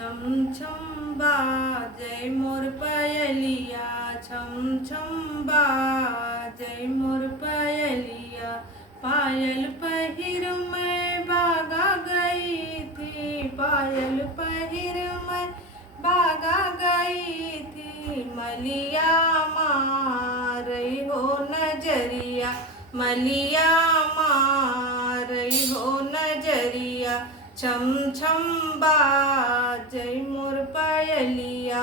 छम छम बाजै मोर पायलिया, छम छम बाजै मोर पायलिया। पायल पहिर मैं बागा गई थी, पायल पहिर मैं बागा गई थी। मलिया मारई हो नजरिया, मलिया मारई हो नजरिया। छम छम बाजै मोर पायलिया,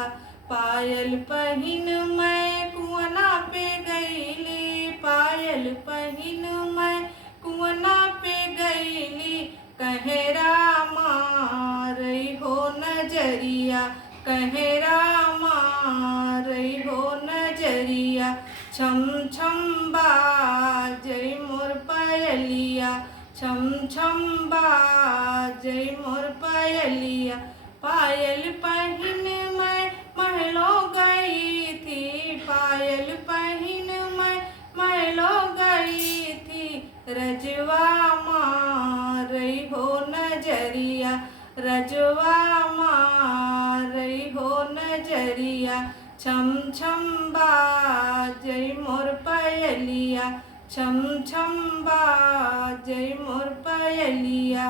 पायल पहिन मैं कुआना पे गईली, पायल पहिन मैं कुआना पे गईली। कहरा मारई हो नजरिया, कहरा मारई हो नजरिया। छम छम बाजै मोर पायलिया, छम छम बाजै मोर पायलिया। पायल पहिन मैं महलो गई थी, पायल पहिन मैं महलो गई थी। रजवा मारई हो नजरिया, रजवा मारई हो नजरिया। छम छम बाजै मोर पायलिया, छम छम बाजै मोर पायलिया।